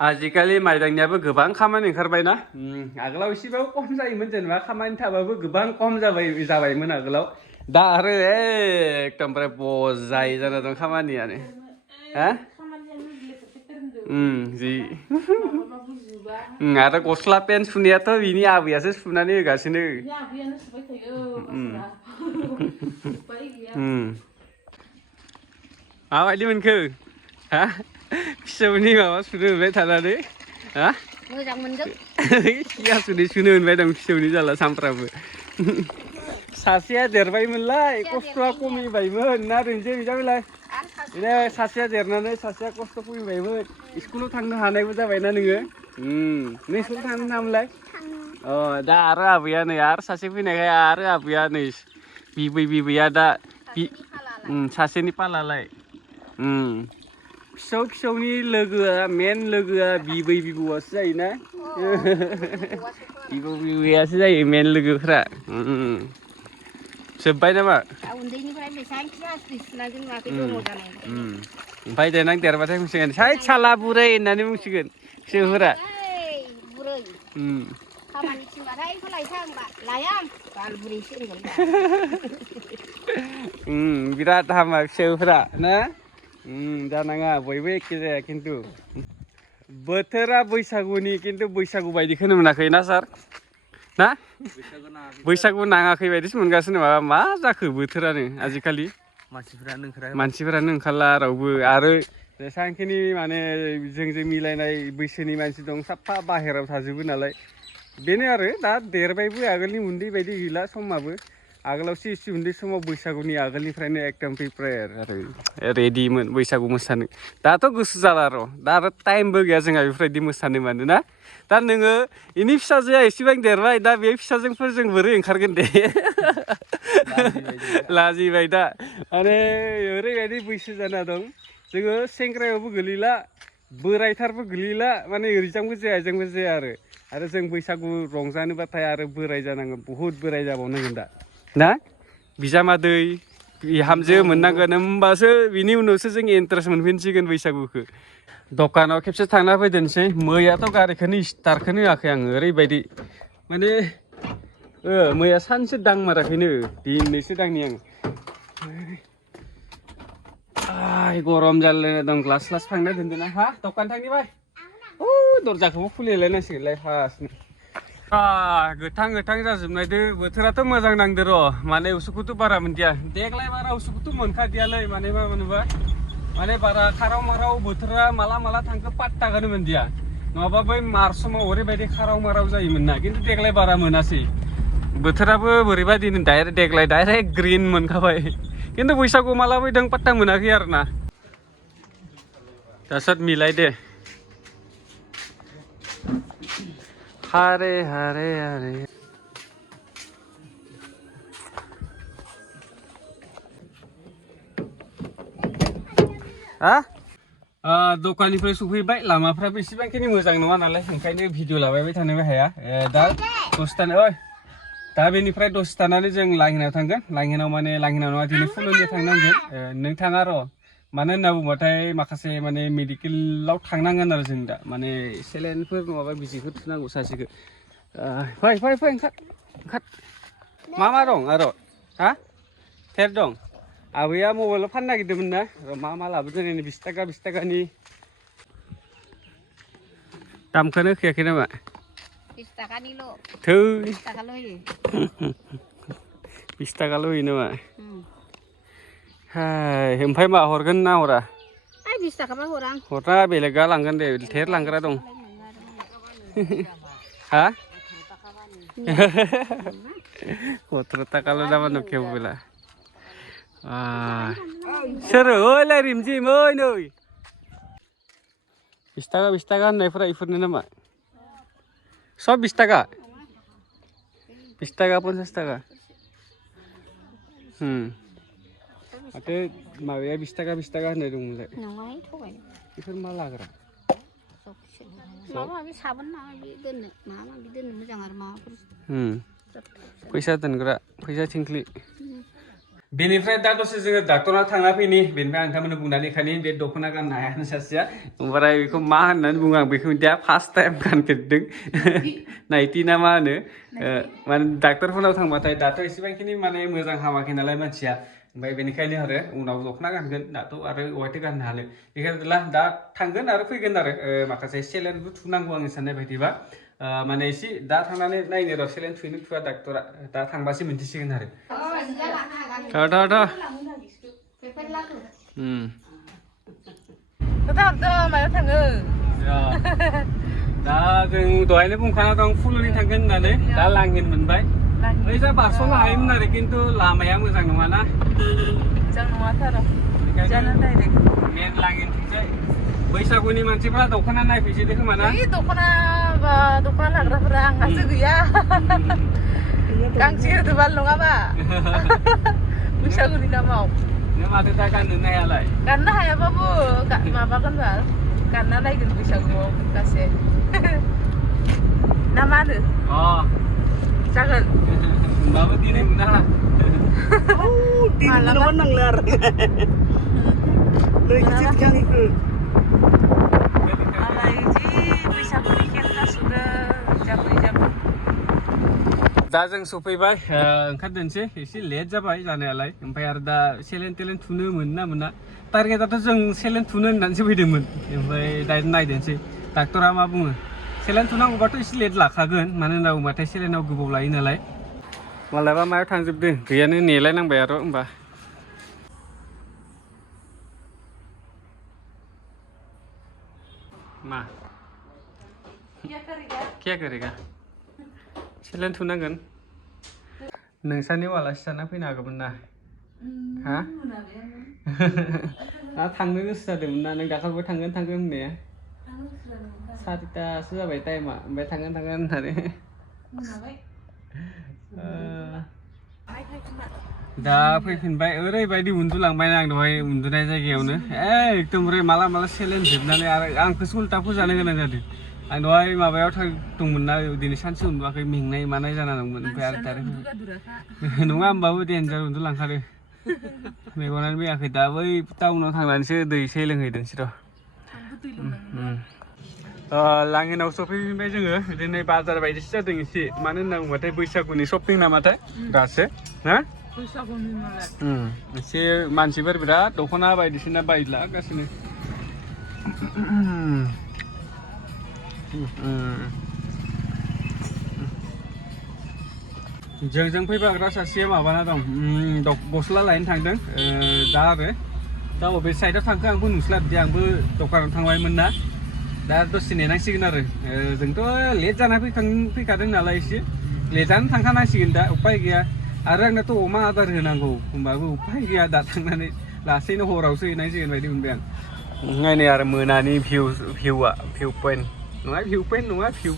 आजिखालि माइ दांनायाबो गोबां खामानि ओंखारबायना आगोलाव एसेबाबो खम जायोमोन जेनेबा खामानि थाबाबो गोबां खम जाबायमोन आगोलाव दा आरो एकदमबारे बजाय जाना दं खामानियानो हा जि आरो गस्ला पेन्ट सुनायाथ' बिनि आबैयासो सुनानै होगासिनो माबायदि मोनखो हा फिसौनि माबा सुनो मोनबाय थानानै हा मोजां मोनदों हासुदै सुनो मोनबाय दं फिसौनि जाला सामफ्रामबो सासेया देरबायमोनलाय खस्थ'आ खमिबायमोन ना ओरैनोसै बिजाबैलाय बिदिनो सासेया देरनानै सासेया खस्थ' खमिबायमोन स्कुलाव थांनो हानायबो जाबायना नोङो नों स्कुलाव थांनो नामलाय अ दा आरो आबैया नै आरो सासे फैनायखाय आरो आबैया नै बिबैया दा सासेनि पालालाय फिसौनि लोगोआ मेन लोगोआ बिबै बिबौआसो जायोना बिबौयासो जायो मेन लोगोफ्रा जोब्बाय नामा उन्दैनिफ्राय बेसेबांखि हासुदै सुना दोनवाखै दङ जानाय ओमफ्राय देनां देरबाथाय बुंसिगोन साइ साला बुरै होननानै बुंसिगोन फिसौफोरा बुरै खामानि थिनबाथाय बेखौ लायथां लाया आं बाल बुरैसो होनगोन बिराद हामा फिसौफोरा ना जानाङा बयबो एखे जाया खिन्थु बोथोरा बैसागुनि खिन्थु बैसागु बायदिखौनो मोनाखै ना सार ना बैसागु नाङाखै बायदिसो मोनगासिनो मा जाखो बोथोरानो आजिखालि मानसिफोरानो ओंखारला रावबो आरो जेसांखिनि माने जोंजों मिलायनाय बैसोनि मानसि दं साफा बाहेरायाव थाजोबो नालाय बेनो आरो दा देरबायबो आगोलनि उन्दै बायदि गैला समाबो आगोलावसो एसे उन्दै समाव बैसागुनि आगोलनिफ्रायनो एकदम प्रिपेयार आरो रेडिमोन बैसागु मोसानो दाथ' गोसो जाला र' दा आरो टाइमबो गैया जोंहा बेफोरबायदि मोसानो मानोना दा नोङो इनि फिसाजोआ एसेबां देरबाय दा बे फिसाजोंफोर जों बोरै ओंखारगोन दे लाजिबाय दा माने ओरैबायदि बैसो जाना दं जोङो सेंग्रायावबो गोलैला बोरायथारबो गोलैला माने ओरैजोंबो जाया ओरैजोंबो जाया आरो जों बैसागु रंजानोबाथाय आरो बोराय जानांगोन बुहुद बोराय जाबावनांगोन दा ना बिजामादै बिहामजो मोननांगोन होमबासो बिनि उनावसो जों इन्टारेस्ट मोनफिनसिगोन बैसागुखौ दखानाव खेबसे थांना फैदोंसै मैयाथ' गारिखौनो स्टार्टखौनो होआखै आङो ओरैबायदि माने मैया सानसे दांमाराखैनो दिनैसो दांनि आं गरम जालायना दं ग्लास फांना दोनदोंना हा दखान थांनि बाय दरजाखौबो खुलिलायनांसिगोनलाय फार्स्टनो गोथां जाजोबनायदो बोथोराथ' मोजां नांदो र' माने उसुखौथ' बारा मोनदिया देग्लाय बारा उसुखौथ' मोनखादियालै माने मा मोनोबा माने बारा खाराव माराव बोथोरा माला थांखो पात्ताखौनो मोनदिया नङाबा बै मार्च समाव ओरैबायदि खाराव माराव जायोमोन ना खिन्थु देग्लाय बारा मोनासै बोथोराबो बोरैबा दिनै देग्लाय डाइरेक्ट ग्रिन मोनखाबाय खिन्थु बैसागु माला फैदों पात्ता मोनाखै आरो ना दासत मिलाय दे हारे हारे हारे दखाननिफ्राय सफैबाय लामाफ्राबो एसेबांखिनि मोजां नङा नालाय ओंखायनो भिडिअ लाबाय थानोबो हाया दा बेनिफ्राय दसे थानानै जों लांहिनायाव थांगोन लांहिनायाव माने लांहिनायाव नङा दिनै फुलुंनियाव थांनांगोन नों थाङा र' मानो होनना बुंबाथाय माखासे माने मेडिकेलाव थांनांगोन आरो जों दा माने सेलाइनफोर नङाबा बिजिफोर थुनांगौ सासेखौ फै ओंखार मा दं आरो हा थेर दं आबैया मबाइलाव फाननो नागिरदोंमोन ना मा लाबोदों ओरैनो 20 थाखानि दामखौनो होखायाखै नामा 20 थाखानिल' थौ 20 थाखाल' होयो 20 थाखाल' होयो नामा हाय ओमफ्राय मा हरगोन ना हरा 20 थाखाबा हरा आं हरना बेलेगा लांगोन दे थेर लांग्रा दं हा 17 थाखाल' जाबा नुखेव बेला सोर ओइलाय रिमजिम ओइ नै 20 थाखा होननायफोरा इफोरनो नामा सब 20 थाखा 20 थाखा 50 थाखा माथो माबाया 20 थाखा होननाय दंमोनलाय नङाहाय थगायनो बेफोर मा लाग्रा माबा माबि साबोन माबा माबि दोननो मोजां आरो माबाफोर फैसा दोनग्रा फैसा थिंख्लि बेनिफ्राय दा दसे जोङो डाक्टरनाव थांना फैनि बेनिफ्राय आं नोंथांमोननो बुंनानै खानि बे दख'ना गाननो हायानो सासेया ओमफ्राय बेखौ मा होननानै बुङो आं बेखौ मिथिया फार्स्ट टाइम गानफेरदों नाइटि ना मा होनो माने डाक्टरफोरनाव थांबाथाय दाथ' एसेबांखिनि माने मोजां हामाखै नालाय मानसिया ओमफ्राय बेनिखायनो आरो उनाव दख'ना गानगोन दाथ' आरो अहायथो गाननो हानो बेखायनो दा थांगोन आरो फैगोन आरो माखासे सेलेनबो थुनांगौ आंनि साननाय बायदिबा माने एसे दा थांनानै नायनो र' सेलेन थुनो थुवा डाक्टरा दा थांबासो मिन्थिसिगोन आरो थ' मायाव थाङो दा जों दहायनो बुंखाना दं फुलुनि थांगोन होननानै दा लांगोन मोनबाय ओइजा बारस'नो हायोमोन आरो खिन्थु लामाया मोजां नङाना मोजां नङाथार' जानो डाइरेक्ट मेन लांगोनथिंजाय बैसागुनि मानसिफ्रा दख'ना नायफैसोदो खोमा ना दख'ना बा दख'ना लाग्राफोरा आंहासो गैया गांसे होदोबाल नङाबा बैसागुनि नामाव नों माथो दा गाननो हायालाय गाननो हायाबाबो माबागोन बाल गानना नायगोन बैसागुआव गासै ना मा होनो जागोन होमबाबो दिनै मोना मालाबा nanglar lagi kali ke alai ji बैसागुनि केन्टा सुदो जाबै जाबै दा जों सफैबाय ओंखारदोंसै एसे लेट जाबाय जानायालाय ओमफ्राय आरो दा सेलेन टेलेन थुनो मोन ना मोना टारगेटआथ' जों सेलेन थुनो होननानैसो फैदोंमोन ओमफ्राय दा नायदोंसै डाक्टरा मा बुङो सेलेन थुनांगौबाथ' एसे लेट लाखागोन मानो होनना बुङोबाथाय सेलेनाव गोबाव लायो नालाय मालाबा मायाव थांजोबदों गैयानो नेलायनांबाय आरो होमबा मा क्या करेगा सेलेन थुनांगोन नोंसानि आलासि जाना फैनो हागौमोन ना हा थांनो गोसो जादोंमोन ना नों दाखालिबो थांगोन होननाया 4थासो जाबाय टाइमा ओमफ्राय थांगोन होननानै दा फैफिनबाय ओरैबायदि उन्दुलांबाय आं दहाय उन्दुनाय जायगायावनो एकदमबारे माला सेलेन जोबनानै आरो आंखौसो उल्टा फोजानो गोनां जादों आं दहाय माबायाव दंमोन ना दिनै सानसे उन्दुवाखै मेंनाय मानाय जाना दंमोन ओमफ्राय आरो नङा होमबाबो देन्जार उन्दुलांखादों मेगनानो बेयाखै दा बै टाउनाव थांनानैसो दै एसे लोंहैदोंसै र' लांगोनाव सफैफिनबाय जोङो दिनै बाजार बायदिसो जादों एसे मानो होनना बुङोबाथाय बैसागुनि शपिं नामाथाय दासो ना एसे मानसिफोर बिराद दख'ना बायदिसिना बायलागासिनो जोंजों फैफाग्रा सासेया माबाना दं गस्ला लायनो थांदों दा बबे साइडआव थांखो आंबो नुस्लाबदिया आंबो दखानाव थांबायमोन ना दा दसे नेनांसिगोन आरो जोंथ' लेट जाना फैखादों नालाय एसे लेटआनो थांखानांसिगोन दा उपाय गैया आरो आंनाथ' अमा आदार होनांगौ होमबाबो उपाय गैया दा थांनानै लासैनो हरावसो हैनांसिगोन बायदि मोनबाय आं नायनाय आरो मोनानि भिउ पइन्ट नङा भिउ